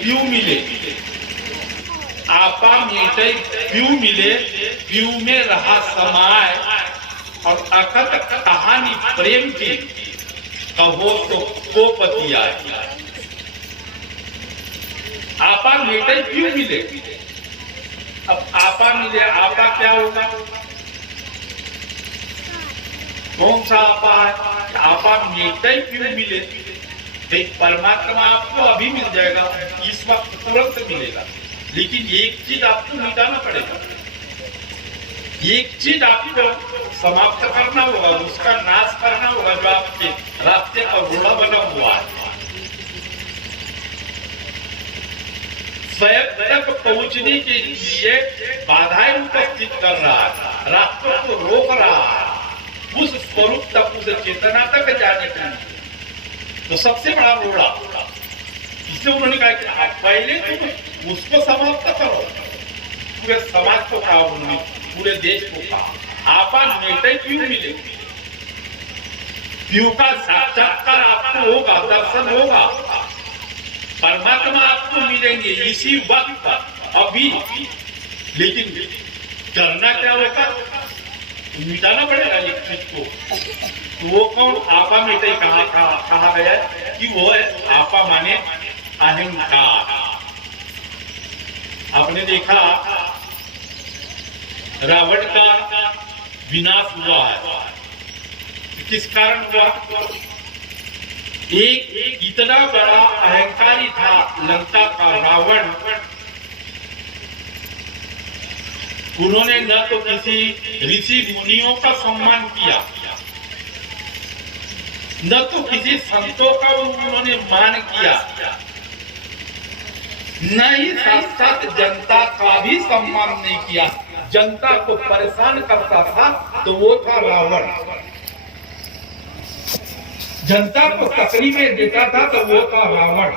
क्यों मिले? आपा मेटे क्यों मिले? क्यों में रहा समाय और अकथ कहानी प्रेम की, कहो तो को पति आए। आपा मेटे क्यों मिले? अब आपा मिले, आपा क्या होगा? कौन सा आपा है? आपा मेटे क्यों मिले? परमात्मा आपको अभी मिल जाएगा, इस वक्त तुरंत मिलेगा, लेकिन एक चीज आपको मिटाना पड़ेगा, एक चीज आपको समाप्त करना होगा, उसका नाश करना होगा, जो आपके रास्ते का घोड़ा बना हुआ है। स्वयं तक पहुंचने के लिए बाधाएं उपस्थित कर रहा है, रास्तों को रोक रहा है, उस स्वरूप तक, उस चेतना तक जाने के लिए। तो सबसे बड़ा रोड़ा, इससे उन्होंने कहा कि आप पहले तुम उसको समाप्त करो। पूरे समाज को कहा उन्होंने, पूरे देश को कहा, आपा मेटे क्यों मिले? क्यों का साक्षात्कार आपको होगा, दर्शन होगा, परमात्मा आपको मिलेंगे इसी वक्त अभी। लेकिन करना क्या होगा? मिटाना पड़ेगा एक चीज को। वो कौन? आपा मेटे कहा गया कि वो है आपा माने अहंकार। आपने देखा रावण का विनाश हुआ है, किस कारण हुआ? एक इतना बड़ा अहंकारी था लंका का रावण, उन्होंने न तो किसी ऋषि मुनियों का सम्मान किया, न तो किसी संतों का उन्होंने मान किया, न ही साक्षात जनता का भी सम्मान नहीं किया। जनता को परेशान करता था तो वो था रावण, जनता को तकलीफें देता था तो वो था रावण,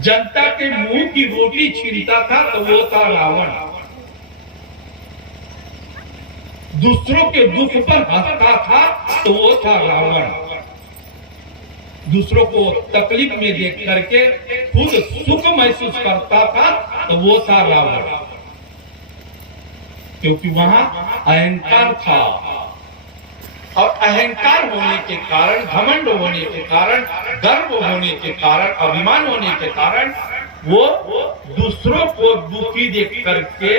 जनता के मुंह की रोटी छीनता था तो वो था रावण, दूसरों के दुख पर हंसता था तो वो था रावण, दूसरों को तकलीफ में देख करके खुद सुख महसूस करता था तो वो था रावण। क्योंकि वहां अहंकार था, और अहंकार होने के कारण, घमंड होने के कारण, गर्व होने के कारण, अभिमान होने के कारण वो दूसरों को दुखी देख करके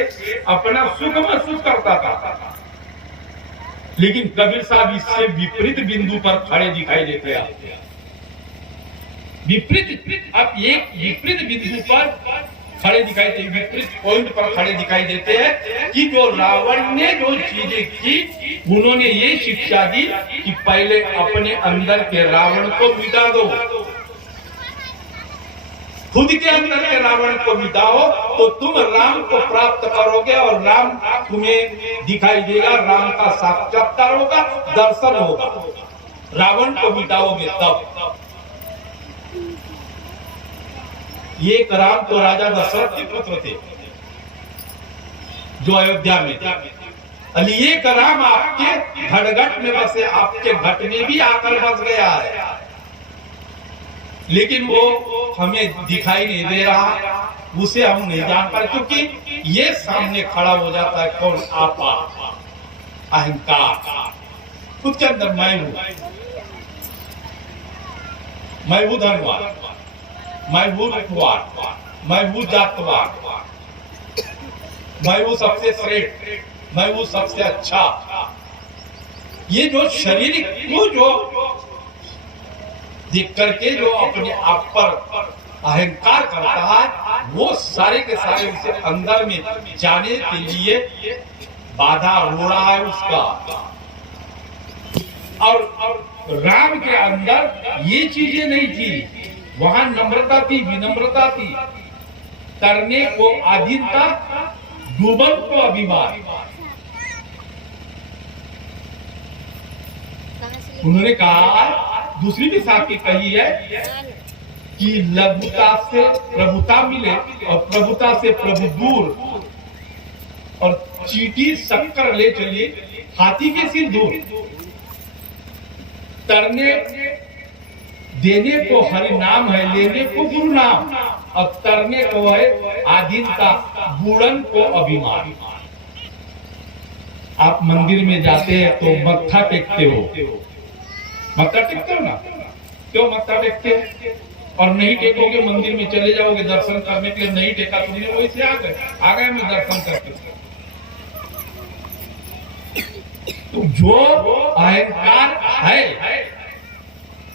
अपना सुख महसूस करता था। लेकिन कबीर साहब इससे विपरीत बिंदु पर खड़े दिखाई देते हैं। विपरीत, आप एक विपरीत बिंदु पर खड़े दिखाई देते, विपरीत पॉइंट पर खड़े दिखाई देते हैं कि जो रावण ने जो चीजें की, उन्होंने ये शिक्षा दी कि पहले अपने अंदर के रावण को मिटा दो, खुद के अंदर के रावण को मिटाओ तो तुम राम को प्राप्त करोगे, और राम तुम्हें दिखाई देगा, राम का साक्षात्कार होगा, दर्शन होगा। रावण को मिटाओगे तब। एक राम तो राजा दशरथ के पुत्र थे जो अयोध्या में थे, एक राम आपके घटघट में बसे, आपके घट में भी आकर बस गया है, लेकिन वो हमें दिखाई नहीं दे रहा, उसे हम नहीं जान पाए, क्योंकि ये सामने खड़ा हो जाता है। कौन? आपा, अहंकार, खुद के अंदर मैं हूं धनवान, मैं हूं रूपवान, मैं हूं जातवान, मैं हूं सबसे श्रेष्ठ, मैं हूं सबसे अच्छा। ये जो शरीर को जो देख करके जो अपने आप पर अहंकार करता है, वो सारे के सारे उसे अंदर में जाने के लिए बाधा हो रहा है उसका। और राम के अंदर ये चीजें नहीं थी, वहां नम्रता थी, विनम्रता थी, करने को अधीनता, डूबन को अभिमान। उन्होंने कहा, दूसरी भी साथी कही है कि लघुता से प्रभुता मिले और प्रभुता से प्रभु दूर, और चीटी शक्कर ले चली हाथी के सिर दूर। तरने देने को हरि नाम है, लेने को गुरु नाम, और करने को है आधीनता, गुणन को अभिमान। आप मंदिर में जाते हैं तो मत्था टेकते हो, मत्था टेकते हो ना, क्यों मत्था टेकते हो? और नहीं टेकोगे मंदिर में चले जाओगे दर्शन करने के लिए, नहीं टेका तुमने, वही से आ गए मैं दर्शन करके। तो जो अहंकार है,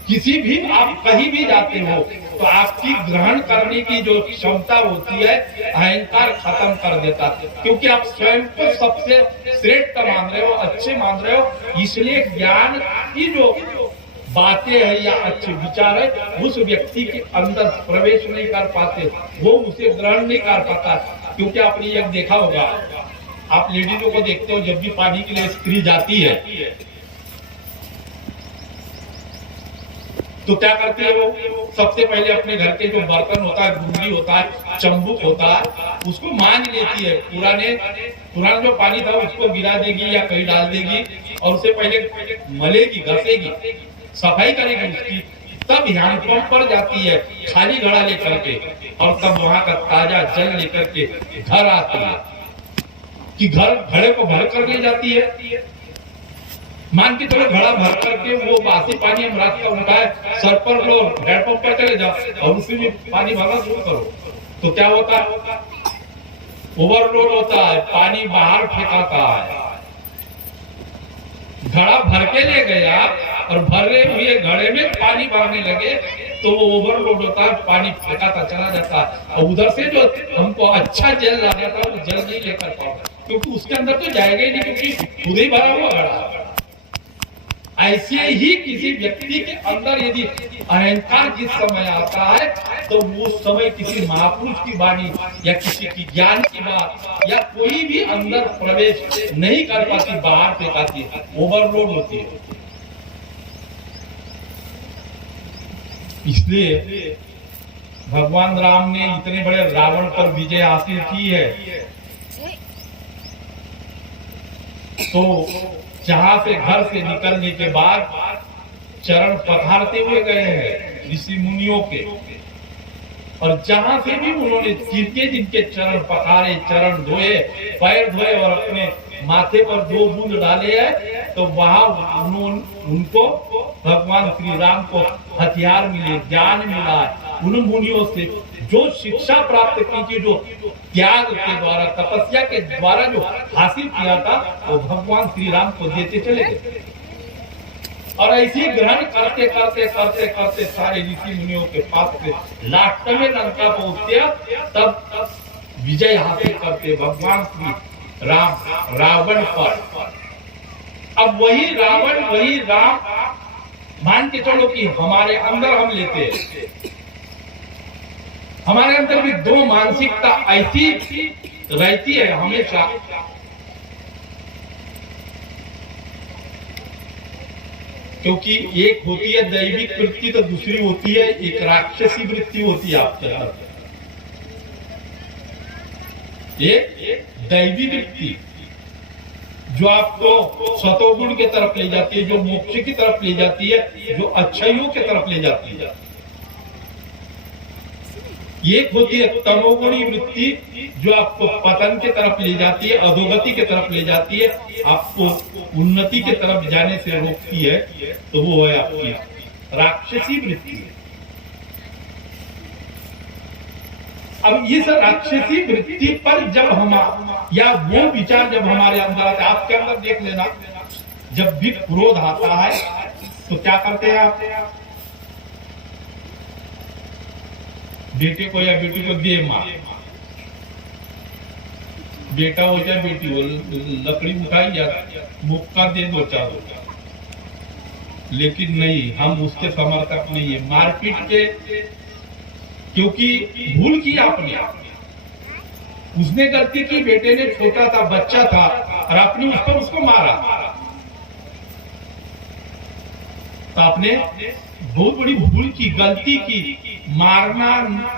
किसी भी आप कहीं भी जाते हो तो आपकी ग्रहण करने की जो क्षमता होती है अहंकार खत्म कर देता है, क्योंकि आप स्वयं को सबसे श्रेष्ठ मान रहे हो, अच्छे मान रहे हो। इसलिए ज्ञान की जो बातें हैं या अच्छे विचार है उस व्यक्ति के अंदर प्रवेश नहीं कर पाते, वो उसे ग्रहण नहीं कर पाता। क्योंकि आपने ये देखा होगा, आप लेडीजों को देखते हो, जब भी पानी के लिए स्त्री जाती है तो क्या करती है वो? सबसे पहले अपने घर के जो बर्तन होता है, गुंडी होता है, चंबुक होता है, उसको मांझ लेती है। पुराना जो पानी था उसको गिरा देगी या कहीं डाल देगी, और उसे पहले मलेगी, घसेगी, सफाई करेगी उसकी, तब हैंडपंप पर जाती है खाली घड़ा लेकर के, और तब वहां का ताजा जल लेकर के घर आती है। कि घड़े को भर कर ले जाती है, मान के चलो घड़ा भर करके वो बासी पानी हम रात का उठाए, सर पर लो, हैंडपंप पर चले जाओ और उसी में पानी भरना शुरू करो, तो क्या होता है? ओवरलोड होता है, पानी बाहर फेंकाता है। घड़ा भर के ले गए आप और भरे हुए घड़े में पानी भरने लगे तो वो ओवरलोड होता है, पानी फेंकाता चला जाता है, और उधर से जो हमको अच्छा जल ला जाता है वो जल नहीं लेकर पाओ, क्योंकि उसके अंदर तो जाएगा ही नहीं, क्योंकि खुद ही भरा हुआ घड़ा। ऐसे ही किसी व्यक्ति के अंदर यदि अहंकार जिस समय आता है तो वो समय किसी महापुरुष की वाणी या किसी की ज्ञान की बात या कोई भी अंदर प्रवेश नहीं कर पाती, बाहर फेंकाती है, ओवरलोड होती है। इसलिए भगवान राम ने इतने बड़े रावण पर विजय हासिल की है, तो जहां से घर से निकलने के बाद चरण पखारते हुए गए हैं ऋषि मुनियों के, और जहां से भी उन्होंने जिनके चरण पखारे, चरण धोए, पैर धोए और अपने माथे पर 2 बूंद डाले हैं, तो वहां उनको भगवान श्री राम को हथियार मिले, ज्ञान मिला। उन मुनियों से जो शिक्षा प्राप्त की थी, जो त्याग के द्वारा, तपस्या के द्वारा जो हासिल किया था, वो भगवान श्री राम को देते चले गए। और ऐसी ग्रहण करते करते करते करते सारे ऋषि मुनियों के पास से लास्ट में लंका पहुंचते, तब विजय हासिल करते भगवान श्री राम रावण पर। अब वही रावण वही राम मान के चलो कि हमारे अंदर हम लेते हैं, हमारे अंदर भी 2 मानसिकता ऐसी रहती है हमेशा। क्योंकि एक होती है दैविक वृत्ति, तो दूसरी होती है एक राक्षसी वृत्ति होती है आपके अंदर। एक दैवी वृत्ति जो आपको सतोगुण की तरफ ले जाती है, जो मोक्ष की तरफ ले जाती है, जो अच्छाइयों की तरफ ले जाती है। एक होती है तमोगुणी वृत्ति जो आपको पतन की तरफ ले जाती है, अधोगति की तरफ ले जाती है, आपको उन्नति की तरफ जाने से रोकती है, तो वो है आपकी राक्षसी वृत्ति। अब इस राक्षसी वृत्ति पर जब हम या वो विचार जब हमारे अंदर आते, आपके अंदर देख लेना, जब भी क्रोध आता है तो क्या करते हैं आप? बेटे को या बेटी को दे मार, बेटा हो या बेटी हो, लकड़ी उठाई या मुक्का दे दो चारों। लेकिन नहीं, हम उसके समर्थक नहीं है मारपीट के, क्योंकि भूल की आपने, उसने गलती की, बेटे ने छोटा था, बच्चा था, और आपने उसको मारा, तो आपने बहुत बड़ी भूल की, गलती की। मारना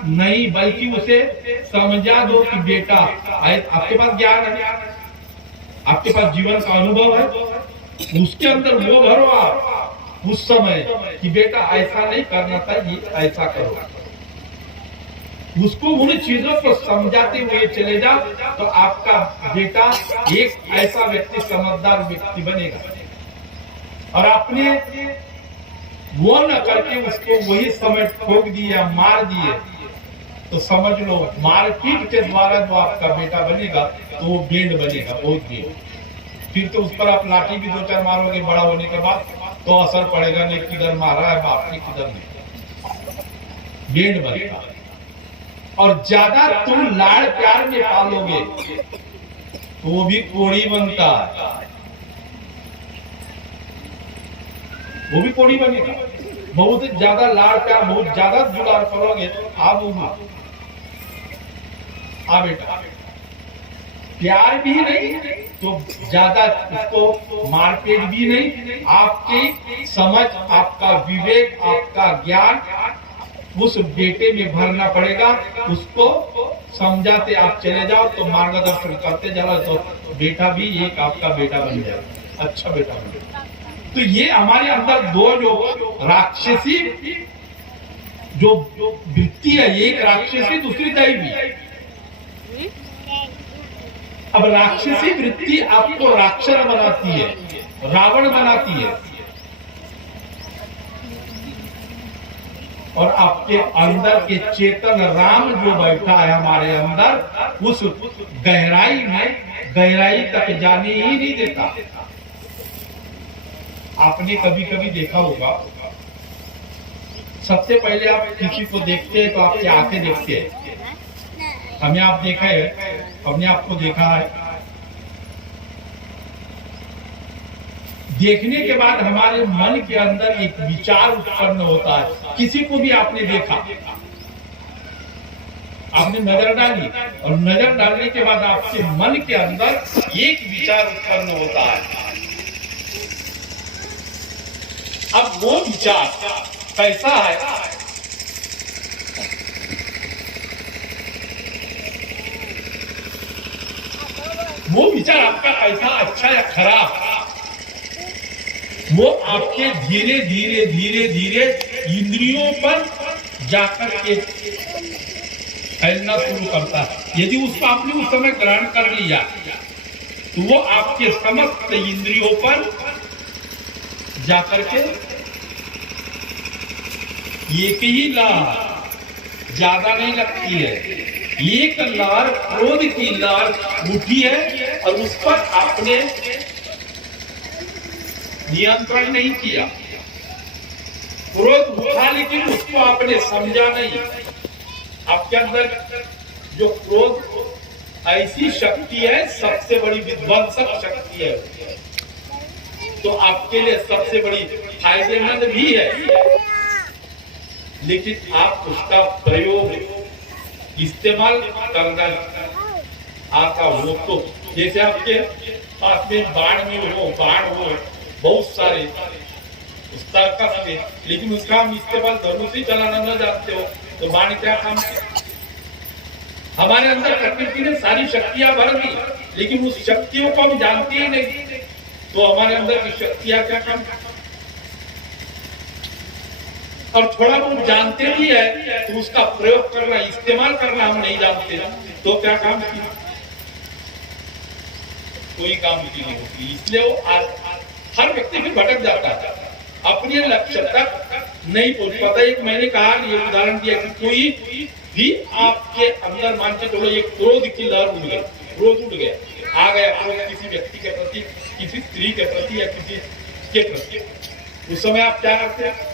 नहीं, बल्कि उसे समझा दो कि बेटा, आपके पास ज्ञान है, आपके पास जीवन का अनुभव है, उसके अंदर वो भरो आप उस समय कि बेटा ऐसा नहीं करना था, ये ऐसा करो। उसको उन चीजों को समझाते हुए चले जाओ तो आपका बेटा एक ऐसा व्यक्ति, समझदार व्यक्ति बनेगा। और आपने वो न करके उसको वही समय ठोक दिया, मार दिए, तो समझ लो मारपीट के द्वारा जो आपका बेटा बनेगा तो वो गेंड बनेगा, बहुत गेंड। फिर तो उस पर आप लाठी भी 2-4 मारोगे बड़ा होने के बाद तो असर पड़ेगा नहीं, किधर मारा है बाप ने किधर नहीं, गेंड बनेगा। और ज्यादा तुम लाड़ प्यार में पालोगे तो वो भी कोड़ी बनता है, वो भी कोड़ी बनेगा। बहुत ज्यादा लाड़ प्यार, बहुत ज्यादा दुलार करोगे आप बेटा प्यार भी नहीं तो ज्यादा उसको मारपीट भी नहीं, आपकी समझ, आपका विवेक, आपका ज्ञान उस बेटे में भरना पड़ेगा। उसको समझाते आप चले जाओ तो मार्गदर्शन करते जाओ तो बेटा भी एक आपका बेटा बन जाएगा, अच्छा बेटा बन जाएगा। तो ये हमारे अंदर दो जो राक्षसी जो वृत्ति है, एक राक्षसी दूसरी दैवी। अब राक्षसी वृत्ति आपको राक्षस बनाती है, रावण बनाती है, और आपके अंदर के चेतन राम जो बैठा है हमारे अंदर, उस गहराई में, गहराई तक जाने ही नहीं देता। आपने कभी कभी देखा होगा, सबसे पहले आप किसी को देखते हैं तो आपकी आंखें देखते हैं। हमें आप देखा है, हमने आपको देखा है। देखने के बाद हमारे मन के अंदर एक विचार उत्पन्न होता है। किसी को भी आपने देखा, आपने नजर डाली, और नजर डालने के बाद आपके मन के अंदर एक विचार उत्पन्न होता है। अब वो विचार कैसा है, वो विचार आपका कैसा, अच्छा या खराब, वो आपके धीरे धीरे धीरे धीरे इंद्रियों पर जाकर के फैलना शुरू करता है। यदि उसको आपने उस समय ग्रहण कर लिया तो वो आपके समस्त इंद्रियों पर जाकर के एक ही लहर, ज्यादा नहीं लगती है, एक लहर, क्रोध की लहर उठी है और उस पर आपने नियंत्रण नहीं किया। क्रोध उठा लेकिन उसको आपने समझा नहीं। आपके अंदर जो क्रोध ऐसी शक्ति है, सबसे बड़ी विध्वंसक शक्ति है, तो आपके लिए सबसे बड़ी फायदेमंद भी है, लेकिन आप उसका प्रयोग इस्तेमाल करना आता हो तो, जैसे आपके पास में बाण हो बहुत सारे तर्कस में, लेकिन उसका हम इस्तेमाल धनुष ही चलाना न जानते हो तो बाण क्या काम। हमारे अंदर प्रकृति ने सारी शक्तियां भर दी, लेकिन उस शक्तियों को हम जानते ही नहीं, तो हमारे अंदर की शक्तियां क्या काम। और थोड़ा बहुत जानते भी है तो उसका प्रयोग करना, इस्तेमाल करना हम नहीं जानते, तो क्या काम किया, कोई काम की नहीं होती। इसलिए वो हर व्यक्ति भी भटक जाता है, अपने लक्ष्य तक नहीं पहुंच पाता। एक मैंने कहा, ये उदाहरण दिया कि कोई भी आपके अंदर मान के चलो एक क्रोध की लहर उठ गई, क्रोध उठ गया, आ गया क्रोध किसी व्यक्ति के प्रति, किसी स्त्री के प्रति या किसी के प्रति, उस समय आप क्या करते हैं,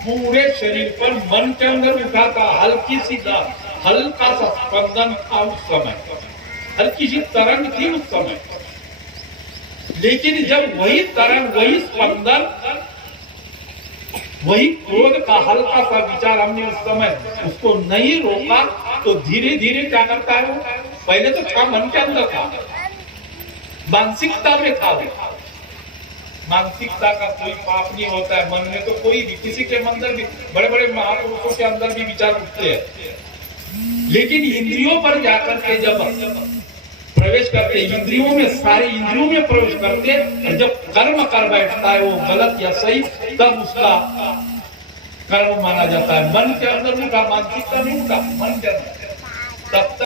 पूरे शरीर पर, मन के अंदर उठाता, हल्की सी हल्का सा स्पंदन था उस समय, हल्की सी तरंग थी उस समय। लेकिन जब वही तरंग, वही स्पंदन, वही क्रोध का हल्का सा विचार हमने उस समय उसको नहीं रोका तो धीरे धीरे क्या करता है वो, पहले तो था मन के अंदर था, मानसिकता में था वो। मानसिकता का कोई पाप नहीं होता है, मन में तो कोई भी, किसी के अंदर भी, बड़े बड़े महापुरुषों के अंदर भी विचार उठते हैं, लेकिन इंद्रियों पर जाकर के जब प्रवेश करते, इंद्रियों में, सारे इंद्रियों में प्रवेश करते, और जब कर्म कर बैठता है वो गलत या सही, तब उसका कर्म माना जाता है। मन के अंदर उठा, मानसिकता नहीं उठा, मन के अंदर